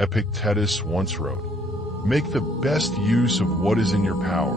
Epictetus once wrote, "Make the best use of what is in your power,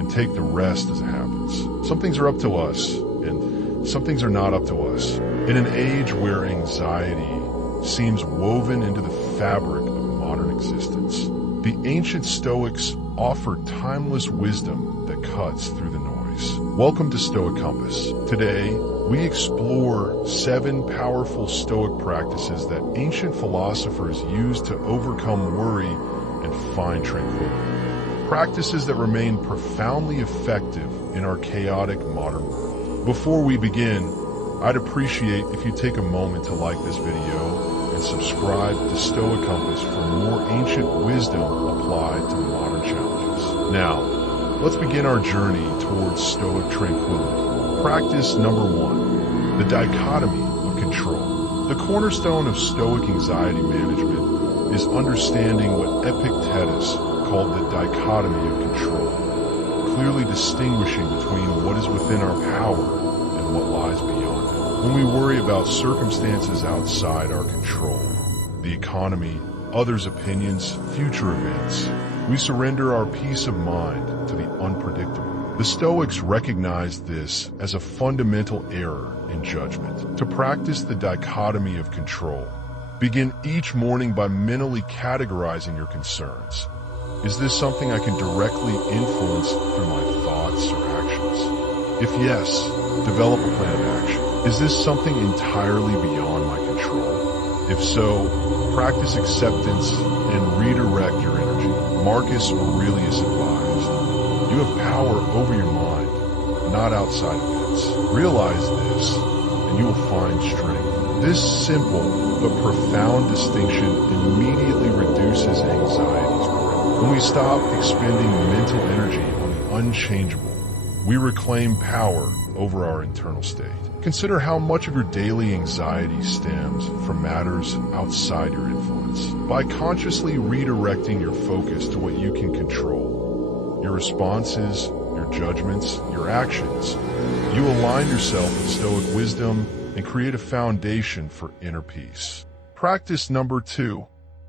and take the rest as it happens." Some things are up to us, and some things are not up to us. In an age where anxiety seems woven into the fabric of modern existence, the ancient Stoics offered timeless wisdom that cuts through the noise. Welcome to Stoic Compass. Today, we explore 7 powerful Stoic practices that ancient philosophers used to overcome worry and find tranquility. Practices that remain profoundly effective in our chaotic modern world. Before we begin, I'd appreciate if you take a moment to like this video and subscribe to Stoic Compass for more ancient wisdom applied to modern challenges. Now, let's begin our journey towards Stoic tranquility. Practice number 1, the dichotomy of control. The cornerstone of Stoic anxiety management is understanding what Epictetus called the dichotomy of control, clearly distinguishing between what is within our power and what lies beyond it. When we worry about circumstances outside our control, the economy, others' opinions, future events, we surrender our peace of mind to the unpredictable. The Stoics recognized this as a fundamental error in judgment. To practice the dichotomy of control, begin each morning by mentally categorizing your concerns. Is this something I can directly influence through my thoughts or actions? If yes, develop a plan of action. Is this something entirely beyond my control? If so, practice acceptance and redirect your energy. Marcus Aurelius advised, "You have power over your mind, not outside events. Realize this, and you will find strength." This simple but profound distinction immediately reduces anxiety's grip. When we stop expending mental energy on the unchangeable, we reclaim power over our internal state. Consider how much of your daily anxiety stems from matters outside your influence. By consciously redirecting your focus to what you can control, your responses, your judgments, your actions, you align yourself with Stoic wisdom and create a foundation for inner peace. Practice number 2,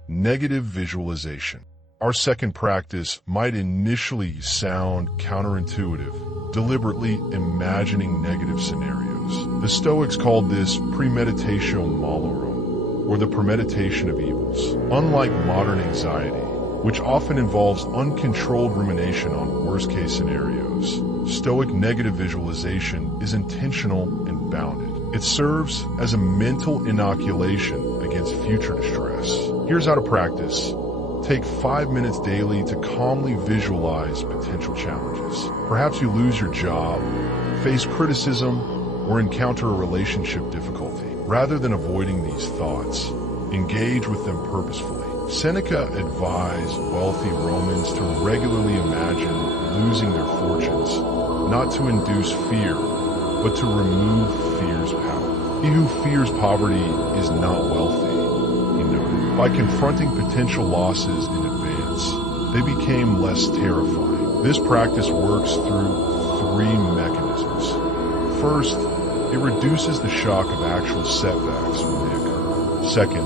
negative visualization. Our second practice might initially sound counterintuitive, deliberately imagining negative scenarios. The Stoics called this premeditatio malorum, or the premeditation of evils. Unlike modern anxiety, which often involves uncontrolled rumination on worst-case scenarios, Stoic negative visualization is intentional and bounded. It serves as a mental inoculation against future distress. Here's how to practice. Take 5 minutes daily to calmly visualize potential challenges. Perhaps you lose your job, face criticism, or encounter a relationship difficulty. Rather than avoiding these thoughts, engage with them purposefully. Seneca advised wealthy Romans to regularly imagine losing their fortunes, not to induce fear, but to remove fear's power. He who fears poverty is not wealthy, he noted. By confronting potential losses in advance, they became less terrifying. This practice works through 3 mechanisms. First, it reduces the shock of actual setbacks when they occur. Second,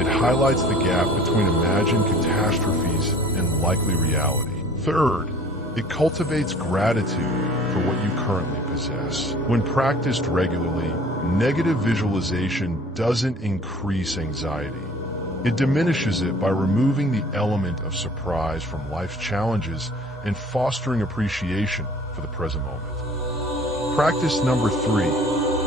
it highlights the gap between imagined catastrophes and likely reality. Third, it cultivates gratitude for what you currently possess. When practiced regularly, negative visualization doesn't increase anxiety. It diminishes it by removing the element of surprise from life's challenges and fostering appreciation for the present moment. Practice number 3,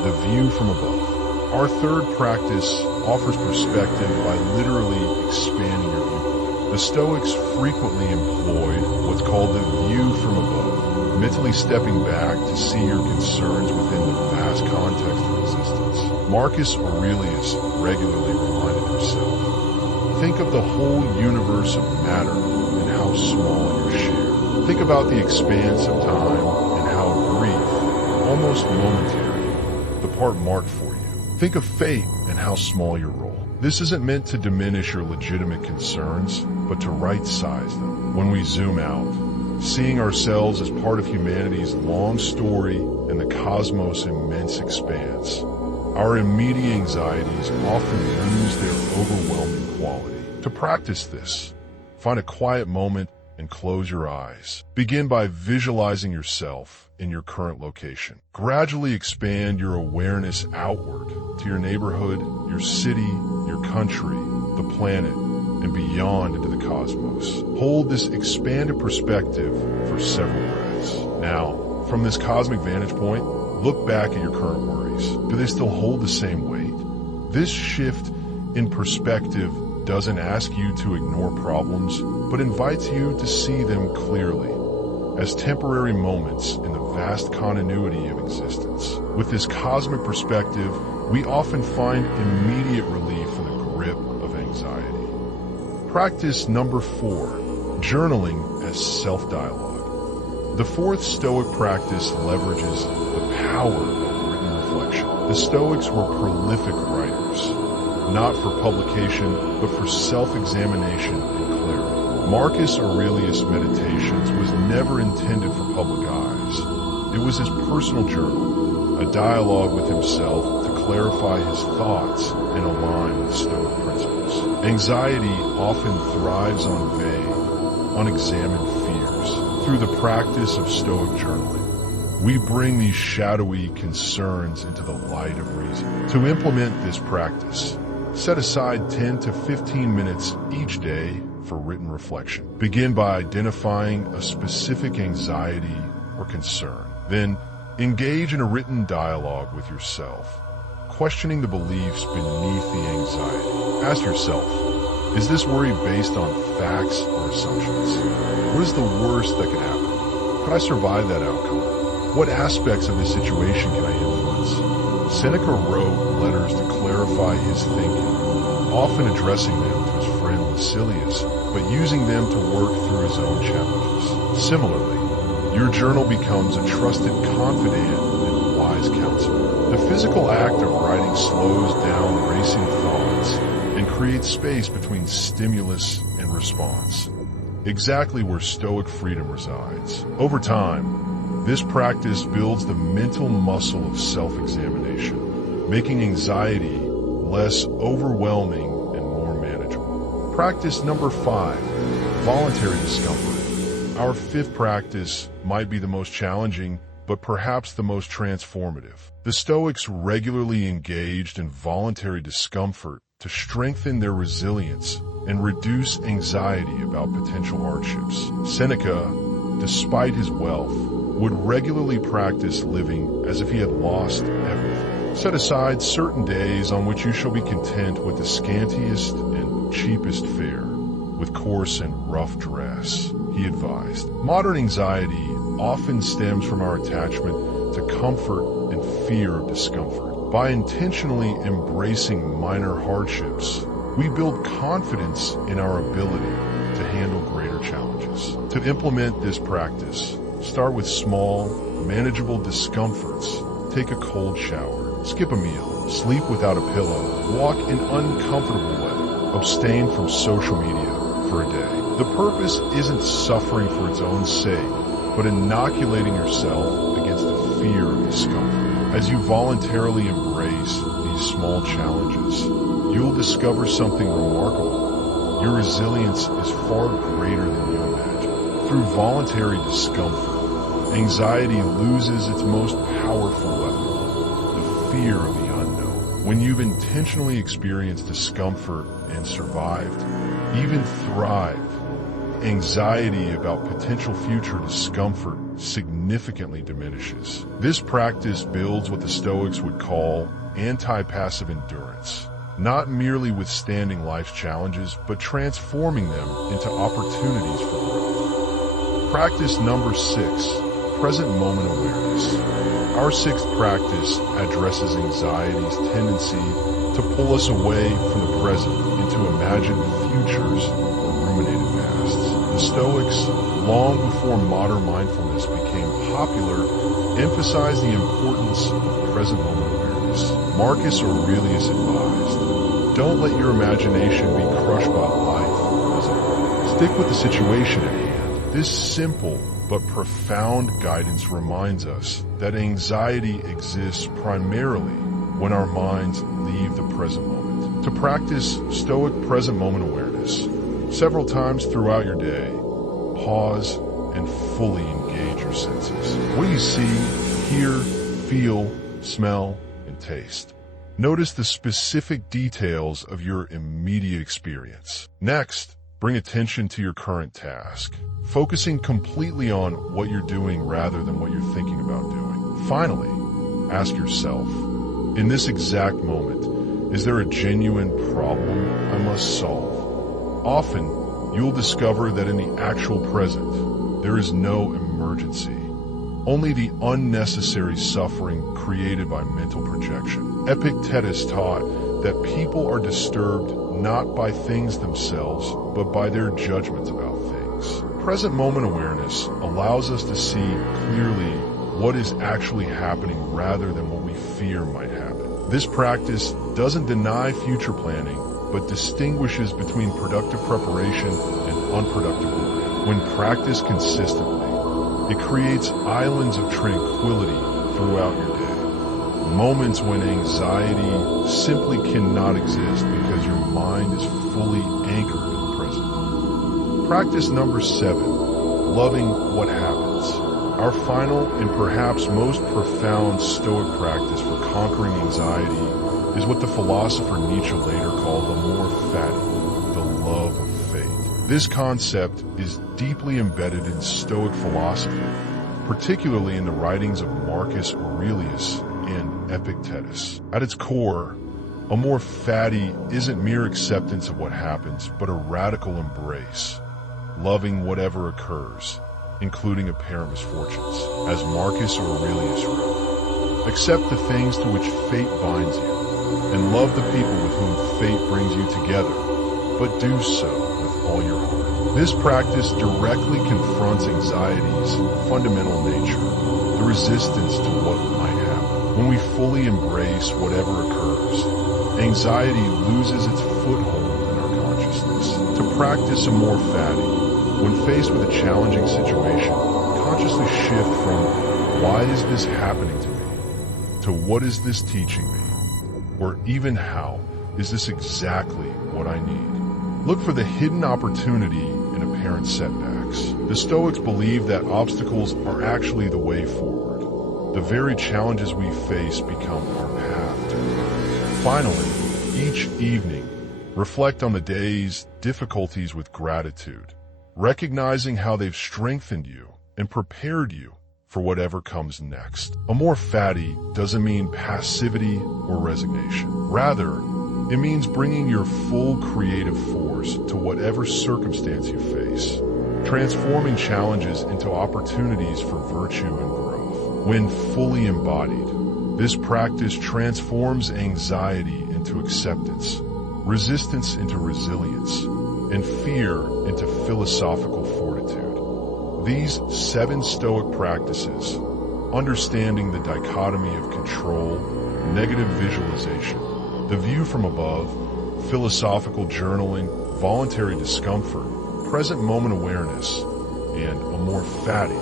the view from above. Our third practice offers perspective by literally expanding your view. The Stoics frequently employed what's called the view from above, mentally stepping back to see your concerns within the vast context of existence. Marcus Aurelius regularly reminded himself, think of the whole universe of matter and how small your share. Think about the expanse of time and how brief, almost momentary, the part marked for you. Think of fate and how small your role. This isn't meant to diminish your legitimate concerns, but to right-size them. When we zoom out, seeing ourselves as part of humanity's long story and the cosmos' immense expanse, our immediate anxieties often lose their overwhelming quality. To practice this, find a quiet moment and close your eyes. Begin by visualizing yourself in your current location. Gradually expand your awareness outward to your neighborhood, your city, your country, the planet, and beyond into the cosmos. Hold this expanded perspective for several breaths. Now, from this cosmic vantage point, look back at your current worries. Do they still hold the same weight? This shift in perspective doesn't ask you to ignore problems, but invites you to see them clearly as temporary moments in the vast continuity of existence. With this cosmic perspective, we often find immediate relief from the grip of anxiety. Practice number 4, journaling as self-dialogue. The fourth Stoic practice leverages the power of written reflection. The Stoics were prolific writers, not for publication, but for self-examination and clarity. Marcus Aurelius' Meditations was never intended for public eyes. It was his personal journal, a dialogue with himself to clarify his thoughts and align with Stoic principles. Anxiety often thrives on vague, unexamined fears. Through the practice of Stoic journaling, we bring these shadowy concerns into the light of reason. To implement this practice, set aside 10 to 15 minutes each day for written reflection. Begin by identifying a specific anxiety or concern. Then, engage in a written dialogue with yourself, questioning the beliefs beneath the anxiety. Ask yourself, is this worry based on facts or assumptions? What is the worst that could happen? Could I survive that outcome? What aspects of this situation can I influence? Seneca wrote letters to clarify his thinking, often addressing them to his friend Lucilius, but using them to work through his own challenges. Similarly, your journal becomes a trusted confidant and wise counselor. The physical act of writing slows down racing thoughts and creates space between stimulus and response, exactly where Stoic freedom resides. Over time, this practice builds the mental muscle of self-examination, making anxiety less overwhelming and more manageable. Practice number 5, voluntary discomfort. Our fifth practice might be the most challenging, but perhaps the most transformative. The Stoics regularly engaged in voluntary discomfort to strengthen their resilience and reduce anxiety about potential hardships. Seneca, despite his wealth, would regularly practice living as if he had lost everything. Set aside certain days on which you shall be content with the scantiest and cheapest fare, with coarse and rough dress, he advised. Modern anxiety often stems from our attachment to comfort and fear of discomfort. By intentionally embracing minor hardships, we build confidence in our ability to handle greater challenges. To implement this practice, start with small, manageable discomforts. Take a cold shower, skip a meal, sleep without a pillow, walk in uncomfortable weather, abstain from social media for a day. The purpose isn't suffering for its own sake, but inoculating yourself against the fear of discomfort. As you voluntarily embrace these small challenges, you'll discover something remarkable. Your resilience is far greater than you imagine. Through voluntary discomfort, anxiety loses its most powerful weapon, the fear of the unknown. When you've intentionally experienced discomfort and survived, even thrived, anxiety about potential future discomfort significantly diminishes. This practice builds what the Stoics would call anti-passive endurance, not merely withstanding life's challenges, but transforming them into opportunities for growth. Practice number 6, present moment awareness. Our sixth practice addresses anxiety's tendency to pull us away from the present into imagined futures or ruminated pasts. The Stoics, long before modern mindfulness became popular, emphasized the importance of present moment awareness. Marcus Aurelius advised, "Don't let your imagination be crushed by life as it were. Stick with the situation at hand." This simple but profound guidance reminds us that anxiety exists primarily when our minds leave the present moment. to practice Stoic present moment awareness. Several times throughout your day, pause and fully engage your senses. What do you see, hear, feel, smell, and taste? Notice the specific details of your immediate experience. Next, bring attention to your current task, focusing completely on what you're doing rather than what you're thinking about doing. Finally, ask yourself, in this exact moment, is there a genuine problem I must solve? Often, you'll discover that in the actual present, there is no emergency, only the unnecessary suffering created by mental projection. Epictetus taught that people are disturbed not by things themselves, but by their judgments about things. Present moment awareness allows us to see clearly what is actually happening rather than what we fear might happen. This practice doesn't deny future planning, but distinguishes between productive preparation and unproductive worry. When practiced consistently, it creates islands of tranquility throughout your day. Moments when anxiety simply cannot exist because your mind is fully anchored in the present. Practice number 7, loving what happens. Our final and perhaps most profound Stoic practice for conquering anxiety is what the philosopher Nietzsche later called Amor, Fati, the love of fate. This concept is deeply embedded in Stoic philosophy, particularly in the writings of Marcus Aurelius and Epictetus. At its core, Amor Fati isn't mere acceptance of what happens, but a radical embrace, loving whatever occurs, including apparent misfortunes. As Marcus Aurelius wrote, accept the things to which fate binds you, and love the people with whom fate brings you together, but do so with all your heart. This practice directly confronts anxiety's fundamental nature, the resistance to what might happen. When we fully embrace whatever occurs, anxiety loses its foothold in our consciousness. To practice Amor Fati, when faced with a challenging situation, consciously shift from why is this happening to me to what is this teaching me, or even how is this exactly what I need. Look for the hidden opportunity in apparent setbacks. The Stoics believe that obstacles are actually the way forward. The very challenges we face become our path to growth. Finally, each evening, reflect on the day's difficulties with gratitude, recognizing how they've strengthened you and prepared you for whatever comes next. Amor Fati doesn't mean passivity or resignation. Rather, it means bringing your full creative force to whatever circumstance you face, transforming challenges into opportunities for virtue and growth. When fully embodied, this practice transforms anxiety into acceptance, resistance into resilience, and fear into philosophical fortitude. These 7 Stoic practices, understanding the dichotomy of control, negative visualization, the view from above, philosophical journaling, voluntary discomfort, present moment awareness, and Amor Fati,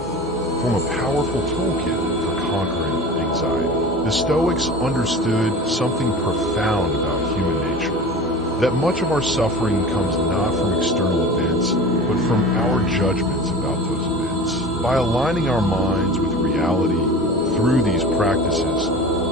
form a powerful toolkit for conquering anxiety. The Stoics understood something profound about human nature, that much of our suffering comes not from external events, but from our judgments about those events. By aligning our minds with reality through these practices,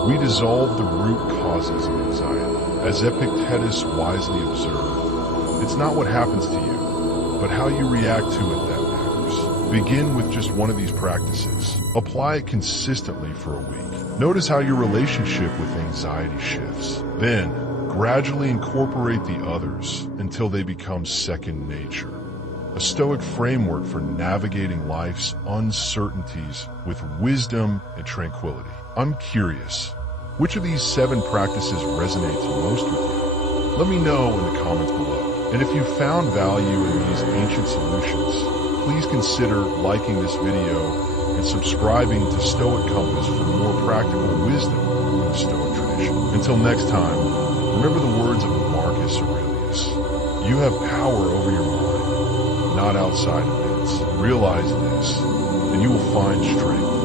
we dissolve the root causes of anxiety. As Epictetus wisely observed, it's not what happens to you, but how you react to it that matters. Begin with just one of these practices. Apply it consistently for a week. Notice how your relationship with anxiety shifts. Then, gradually incorporate the others until they become second nature. A Stoic framework for navigating life's uncertainties with wisdom and tranquility. I'm curious, which of these 7 practices resonates most with you? Let me know in the comments below. And if you found value in these ancient solutions, please consider liking this video and subscribing to Stoic Compass for more practical wisdom from the Stoic tradition. Until next time, remember the words of Marcus Aurelius. You have power over your mind, not outside events. Realize this, and you will find strength.